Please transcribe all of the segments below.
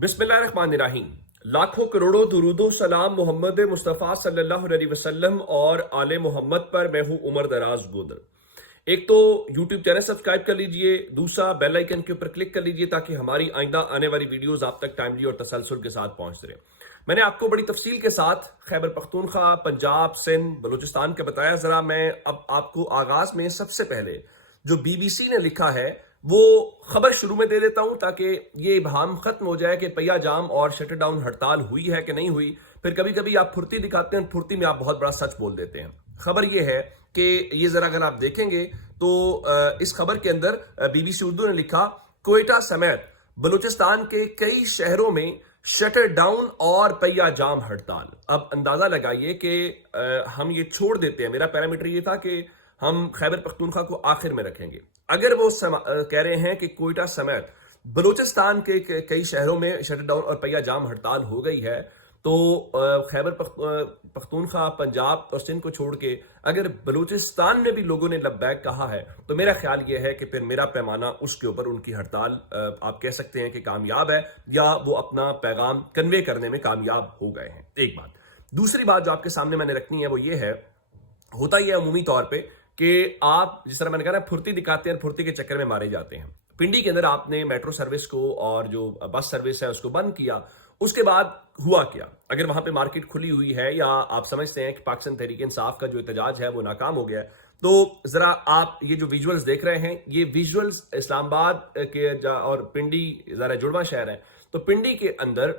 बिस्मिल्लाहिर्रहमानिर्रहीम। लाखों करोड़ों दुरूदो सलाम मोहम्मद मुस्तफ़ा सल्लल्लाहु अलैहि वसल्लम और आले मोहम्मद पर। मैं हूं उमर दराज गोदर। एक तो यूट्यूब चैनल सब्सक्राइब कर लीजिए, दूसरा बेल आइकन के ऊपर क्लिक कर लीजिए ताकि हमारी आइंदा आने वाली वीडियोस आप तक टाइमली और तसलसल के साथ पहुंचते रहे। मैंने आपको बड़ी तफसील के साथ खैबर पख्तूनख्वा, पंजाब, सिंध, बलूचिस्तान का बताया। जरा मैं अब आपको आगाज में सबसे पहले जो बीबीसी ने लिखा है वो खबर शुरू में दे देता हूं ताकि ये इबहाम खत्म हो जाए कि पहिया जाम और शटर डाउन हड़ताल हुई है कि नहीं हुई। फिर कभी कभी आप फुर्ती दिखाते हैं, फुर्ती में आप बहुत बड़ा सच बोल देते हैं। खबर ये है कि ये जरा अगर आप देखेंगे तो इस खबर के अंदर बीबीसी उर्दू ने लिखा, क्वेटा समेत बलूचिस्तान के कई शहरों में शटर डाउन और पहिया जाम हड़ताल। अब अंदाजा लगाइए कि हम ये छोड़ देते हैं। मेरा पैरामीटर ये था कि हम खैबर पख्तूनख्वा को आखिर में रखेंगे। अगर वो कह रहे हैं कि क्वेटा समेत बलूचिस्तान के कई शहरों में शटडाउन और पहिया जाम हड़ताल हो गई है, तो खैबर पख्तूनख्वा, पंजाब और सिंध को छोड़ के अगर बलूचिस्तान में भी लोगों ने लब्बैक कहा है तो मेरा ख्याल यह है कि फिर मेरा पैमाना उसके ऊपर उनकी हड़ताल आप कह सकते हैं कि कामयाब है, या वो अपना पैगाम कन्वे करने में कामयाब हो गए हैं। एक बात। दूसरी बात जो आपके सामने मैंने रखनी है वो ये है, होता यह है अमूमी तौर पर कि आप जिस तरह मैंने कहा ना, फुर्ती दिखाते हैं, फुर्ती के चक्कर में मारे जाते हैं। पिंडी के अंदर आपने मेट्रो सर्विस को और जो बस सर्विस है उसको बंद किया, उसके बाद हुआ क्या? अगर वहां पे मार्केट खुली हुई है या आप समझते हैं कि पाकिस्तान तहरीक इंसाफ का जो एहतजाज है वो नाकाम हो गया है, तो जरा आप ये जो विजुअल्स देख रहे हैं, ये विजुअल्स इस्लामाबाद के और पिंडी जरा जुड़वा शहर है, तो पिंडी के अंदर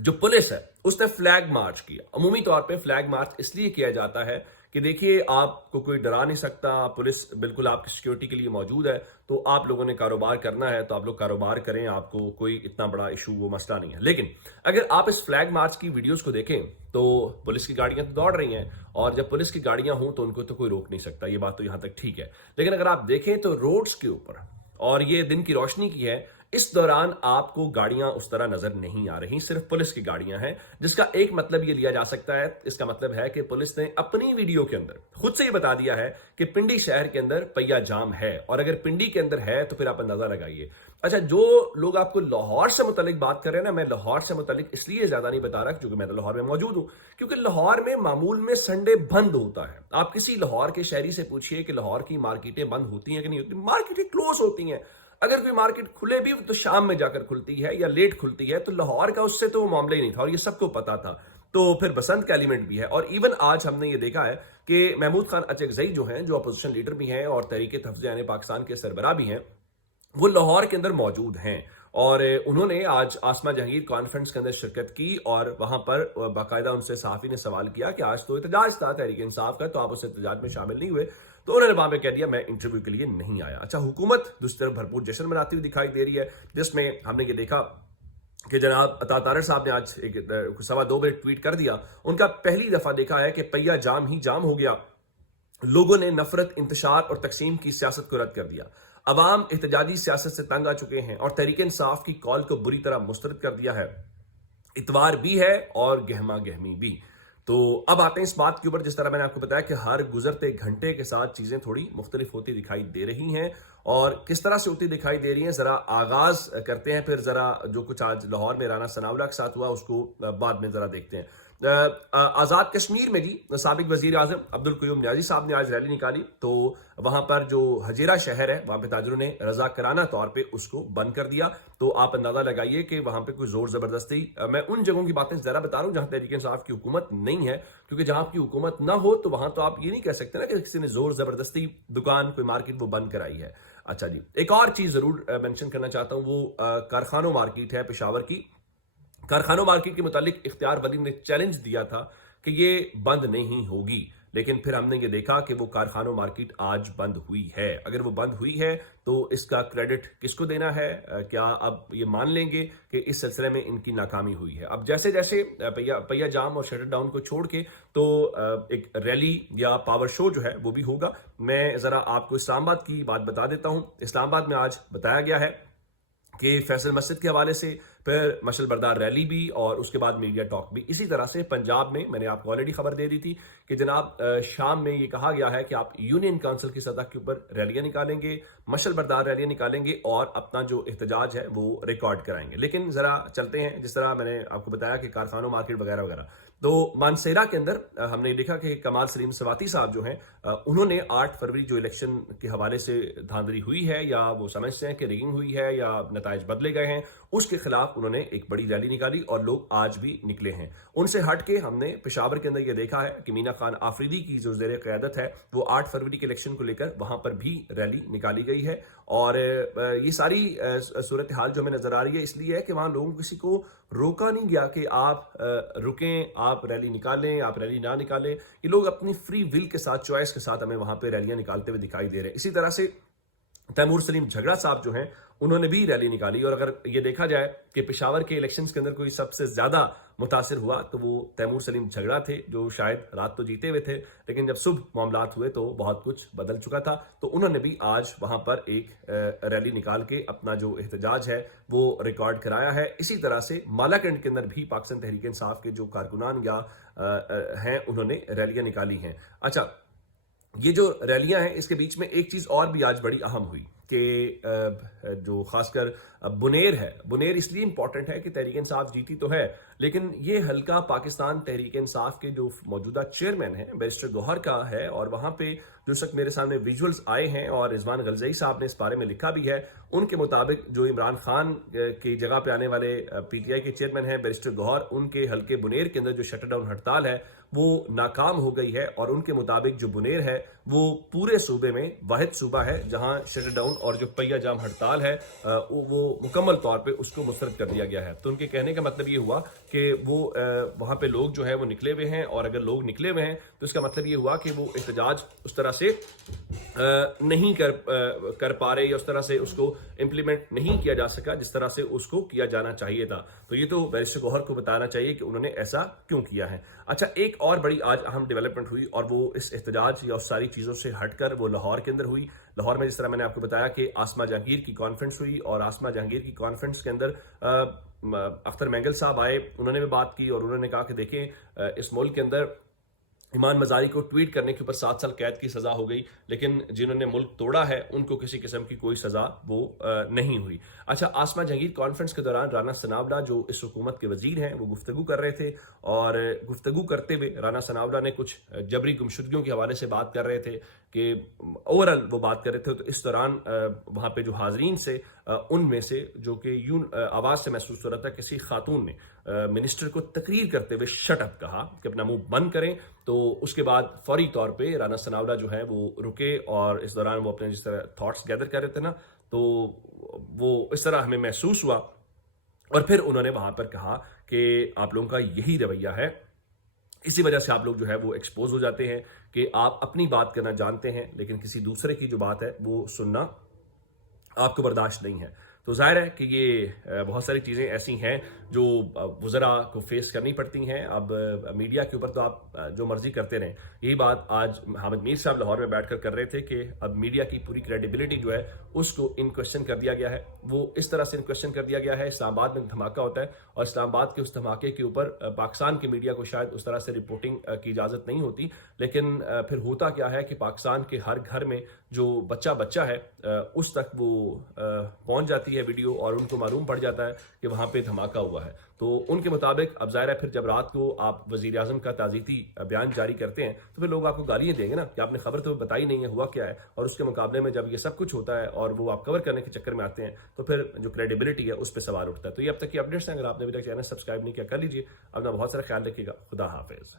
जो पुलिस है उसने फ्लैग मार्च किया। अमूमी तौर पे फ्लैग मार्च इसलिए किया जाता है कि देखिए आपको कोई डरा नहीं सकता, पुलिस बिल्कुल आपकी सिक्योरिटी के लिए मौजूद है। तो आप लोगों ने कारोबार करना है तो आप लोग कारोबार करें, आपको कोई इतना बड़ा इशू वो मसला नहीं है। लेकिन अगर आप इस फ्लैग मार्च की वीडियोस को देखें तो पुलिस की गाड़ियां तो दौड़ रही हैं, और जब पुलिस की गाड़ियां हों तो उनको तो कोई रोक नहीं सकता, ये बात तो यहां तक ठीक है। लेकिन अगर आप देखें तो रोड्स के ऊपर, और ये दिन की रोशनी की है, इस दौरान आपको गाड़ियां उस तरह नजर नहीं आ रही, सिर्फ पुलिस की गाड़ियां हैं। जिसका एक मतलब ये लिया जा सकता है, इसका मतलब है कि पुलिस ने अपनी वीडियो के अंदर खुद से ही बता दिया है कि पिंडी शहर के अंदर पहिया जाम है, और अगर पिंडी के अंदर है तो फिर आप अंदाजा लगाइए। अच्छा, जो लोग आपको लाहौर से मुतालिक बात कर रहे हैं ना, मैं लाहौर से मुतालिक इसलिए ज्यादा नहीं बता रहा क्योंकि मैं तो लाहौर में मौजूद हूं, क्योंकि लाहौर में मामूल में संडे बंद होता है। आप किसी लाहौर के शहरी से पूछिए कि लाहौर की मार्केटें बंद होती हैं कि नहीं होती। मार्केटें क्लोज होती हैं। अगर कोई मार्केट खुले भी तो शाम में जाकर खुलती है या लेट खुलती है, तो लाहौर का उससे तो वो मामला ही नहीं था और ये सबको पता था। तो फिर बसंत का एलिमेंट भी है। और इवन आज हमने ये देखा है कि महमूद खान अचकजई जो हैं, जो अपोजिशन लीडर भी हैं और तहरीक तहफ़्ज़ुज़ यानी पाकिस्तान के सरबराह भी हैं, वो लाहौर के अंदर मौजूद हैं। और उन्होंने आज आसमा जहांगीर कॉन्फ्रेंस के अंदर शिरकत की और वहां पर बाकायदा उनसे सहाफ़ी ने सवाल किया कि आज तो एहतजाज था तहरीक इंसाफ का, तो आप उस एहतजाज में शामिल नहीं हुए। तो उन्होंने वहां पे कह दिया मैं इंटरव्यू के लिए नहीं आया। अच्छा, हुकूमत दूसरी तरफ भरपूर जश्न मनाती हुई दिखाई दे रही है, जिसमें हमने ये देखा कि जनाब अता तारड़ साहब ने आज एक 2:15 बजे ट्वीट कर दिया। उनका पहली दफा देखा है कि पहिया जाम ही जाम हो गया। लोगों ने नफरत, इंतशार और तकसीम की सियासत को रद्द कर दिया। अवाम एहतजाजी सियासत से तंग आ चुके हैं और तहरीक इंसाफ की कॉल को बुरी तरह मुस्तरद कर दिया है। इतवार भी है और गहमा गहमी भी। तो अब आते हैं इस बात के ऊपर, जिस तरह मैंने आपको बताया कि हर गुजरते घंटे के साथ चीजें थोड़ी मुख्तलिफ होती दिखाई दे रही हैं, और किस तरह से होती दिखाई दे रही हैं जरा आगाज करते हैं। फिर जरा जो कुछ आज लाहौर में राना सनाउल्लाह के साथ हुआ उसको बाद में जरा देखते हैं। आजाद कश्मीर में जी साबिक वजीर आजम अब्दुल कयूम न्याजी साहब ने आज रैली निकाली, तो वहां पर जो हजीरा शहर है वहां पे ताजरों ने रजाकाराना तौर पे उसको बंद कर दिया। तो आप अंदाजा लगाइए कि वहां पे कोई जोर जबरदस्ती, मैं उन जगहों की बातें जरा बता रहा हूं जहां तहरीक इंसाफ की हुकूमत नहीं है, क्योंकि जहां आपकी हुकूमत ना हो तो वहां तो आप ये नहीं कह सकते ना कि किसी ने जोर जबरदस्ती दुकान, कोई मार्केट वो बंद कराई है। अच्छा जी, एक और चीज जरूर मेंशन करना चाहता हूं, वो कारखानों मार्केट है पेशावर की। कारखानों मार्केट के मुतालिक इख्तियार वलीम ने चैलेंज दिया था कि ये बंद नहीं होगी, लेकिन फिर हमने ये देखा कि वो कारखानों मार्केट आज बंद हुई है। अगर वो बंद हुई है तो इसका क्रेडिट किसको देना है? क्या अब ये मान लेंगे कि इस सिलसिले में इनकी नाकामी हुई है? अब जैसे जैसे पहिया जाम और शटर डाउन को छोड़ के तो एक रैली या पावर शो जो है वो भी होगा। मैं जरा आपको इस्लामाबाद की बात बता देता हूं। इस्लामाबाद में आज बताया गया है कि फैसल मस्जिद के हवाले से फिर मशल बरदार रैली भी और उसके बाद मीडिया टॉक भी। इसी तरह से पंजाब में मैंने आपको ऑलरेडी खबर दे दी थी कि जनाब शाम में ये कहा गया है कि आप यूनियन काउंसिल की सतह के ऊपर रैलियां निकालेंगे, मशल बरदार रैलियां निकालेंगे और अपना जो एहतजाज है वो रिकॉर्ड कराएंगे। लेकिन जरा चलते हैं, जिस तरह मैंने आपको बताया कि कारखानों, मार्केट वगैरह वगैरह, तो मानसेरा के अंदर हमने देखा कि कमाल सलीम सवाती साहब जो हैं उन्होंने 8 फरवरी जो इलेक्शन के हवाले से धांधली हुई है या वो समझते हैं कि रिगिंग हुई है या नताइज बदले गए हैं, उसके खिलाफ उन्होंने एक बड़ी रैली निकाली और लोग आज भी निकले हैं। उनसे हट के हमने पेशावर के अंदर यह देखा है कि मीना खान आफरीदी की जो ज़ेर क़यादत है वो 8 फरवरी के इलेक्शन को लेकर वहां पर भी रैली निकाली गई है। और ये सारी सूरत हाल जो हमें नजर आ रही है इसलिए है कि वहां लोगों किसी को रोका नहीं गया कि आप रुकें, आप रैली निकालें, आप रैली ना निकालें। ये लोग अपनी फ्री विल के साथ, चॉइस के साथ हमें वहां पे रैलियां निकालते हुए दिखाई दे रहे हैं। इसी तरह से तैमूर सलीम झगड़ा साहब जो हैं उन्होंने भी रैली निकाली। और अगर ये देखा जाए कि पेशावर के इलेक्शंस के अंदर कोई सबसे ज्यादा मुतासिर हुआ तो वो तैमूर सलीम झगड़ा थे, जो शायद रात तो जीते हुए थे लेकिन जब सुबह मामलात हुए तो बहुत कुछ बदल चुका था। तो उन्होंने भी आज वहां पर एक रैली निकाल के अपना जो एहतजाज है वो रिकॉर्ड कराया है। इसी तरह से मालाकंड के अंदर भी पाकिस्तान तहरीक इंसाफ के जो कारकुनान या हैं उन्होंने रैलियां निकाली हैं। अच्छा, ये जो रैलियां हैं इसके बीच में एक चीज और भी आज बड़ी अहम हुई कि जो खासकर बुनेर है, बुनेर इसलिए इंपॉर्टेंट है कि तहरीक इंसाफ जीती तो है लेकिन ये हल्का पाकिस्तान तहरीक इंसाफ के जो मौजूदा चेयरमैन है बैरिस्टर गौहर का है। और वहां पे जो शक मेरे सामने विजुअल्स आए हैं और रिजवान गलजई साहब ने इस बारे में लिखा भी है, उनके मुताबिक जो इमरान खान की जगह पे आने वाले पीटीआई के चेयरमैन हैं बैरिस्टर गौहर, उनके हल्के बुनेर के अंदर जो शटरडाउन हड़ताल है वो नाकाम हो गई है। और उनके मुताबिक जो बुनेर है वो पूरे सूबे में वाहिद सूबा है जहां शटरडाउन और जो पहिया जाम हड़ताल है वो मुकम्मल तौर पे उसको मुस्तरद कर दिया गया है। तो उनके कहने का मतलब ये हुआ कि वो वहां पे लोग जो है वो निकले हुए हैं और अगर लोग निकले हुए हैं तो इसका मतलब ये हुआ कि वो एहतजाज उस तरह से नहीं कर पा रहे या उस तरह से उसको इम्प्लीमेंट नहीं किया जा सका जिस तरह से उसको किया जाना चाहिए था। तो ये तो बैरिस्टर गौहर को बताना चाहिए कि उन्होंने ऐसा क्यों किया है। अच्छा, एक और बड़ी आज अहम डेवलपमेंट हुई और वो इस एहतजाज या उस सारी चीज़ों से हटकर वो लाहौर के अंदर हुई। लाहौर में जिस तरह मैंने आपको बताया कि आसमा जहांगीर की कॉन्फ्रेंस हुई और आसमा जहांगीर की कॉन्फ्रेंस के अंदर अख्तर मैंगल साहब आए, उन्होंने भी बात की और उन्होंने कहा कि देखें इस मुल्क के अंदर ईमान मजारी को ट्वीट करने के ऊपर 7 साल कैद की सजा हो गई लेकिन जिन्होंने मुल्क तोड़ा है उनको किसी किस्म की कोई सजा वो नहीं हुई। अच्छा, आसमा जहांगीर कॉन्फ्रेंस के दौरान राना सनावला जो इस हुकूमत के वजीर हैं वो गुफ्तगू कर रहे थे और गुफ्तगू करते हुए राना सनावला ने कुछ जबरी गुमशुदगियों के हवाले से बात कर रहे थे कि ओवरऑल वो बात कर रहे थे। तो इस दौरान वहां पे जो हाजरीन से उनमें से जो कि यूं आवाज से महसूस हो रहा था किसी खातून ने मिनिस्टर को तकरीर करते हुए शट अप कहा कि अपना मुंह बंद करें। तो उसके बाद फौरी तौर पे राना सनावला जो है वो रुके और इस दौरान वो अपने जिस तरह थॉट्स गैदर कर रहे थे ना, तो वो इस तरह हमें महसूस हुआ। और फिर उन्होंने वहां पर कहा कि आप लोगों का यही रवैया है, इसी वजह से आप लोग जो है वो एक्सपोज हो जाते हैं कि आप अपनी बात करना जानते हैं लेकिन किसी दूसरे की जो बात है वो सुनना आपको बर्दाश्त नहीं है। तो जाहिर है कि ये बहुत सारी चीज़ें ऐसी हैं जो वज़रा को फेस करनी पड़ती हैं। अब मीडिया के ऊपर तो आप जो मर्जी करते रहें, यही बात आज हामिद मीर साहब लाहौर में बैठकर कर रहे थे कि अब मीडिया की पूरी क्रेडिबिलिटी जो है उसको इन क्वेश्चन कर दिया गया है। वो इस तरह से इन क्वेश्चन कर दिया गया है, इस्लामाबाद में धमाका होता है और इस्लामाबाद के उस धमाके के ऊपर पाकिस्तान की मीडिया को शायद उस तरह से रिपोर्टिंग की इजाज़त नहीं होती, लेकिन फिर होता क्या है कि पाकिस्तान के हर घर में जो बच्चा है उस तक वो पहुंच जाती है वीडियो और उनको मालूम पड़ जाता है कि वहां पे धमाका हुआ है। तो उनके मुताबिक अब जाहिर है फिर जब रात को आप वजीर आजम का ताज़ीती बयान जारी करते हैं तो फिर लोग आपको गालियां देंगे ना कि आपने खबर तो बताई नहीं है हुआ क्या है। और उसके मुकाबले में जब ये सब कुछ होता है और वो आप कवर करने के चक्कर में आते हैं तो फिर जो क्रेडिबिलिटी है उस पर सवाल उठता है। तो ये अब तक की अपडेट्स हैं, अगर आपने अभी तक चैनल सब्सक्राइब नहीं किया कर लीजिए। अपना बहुत सारा ख्याल रखिएगा। खुदा हाफिज।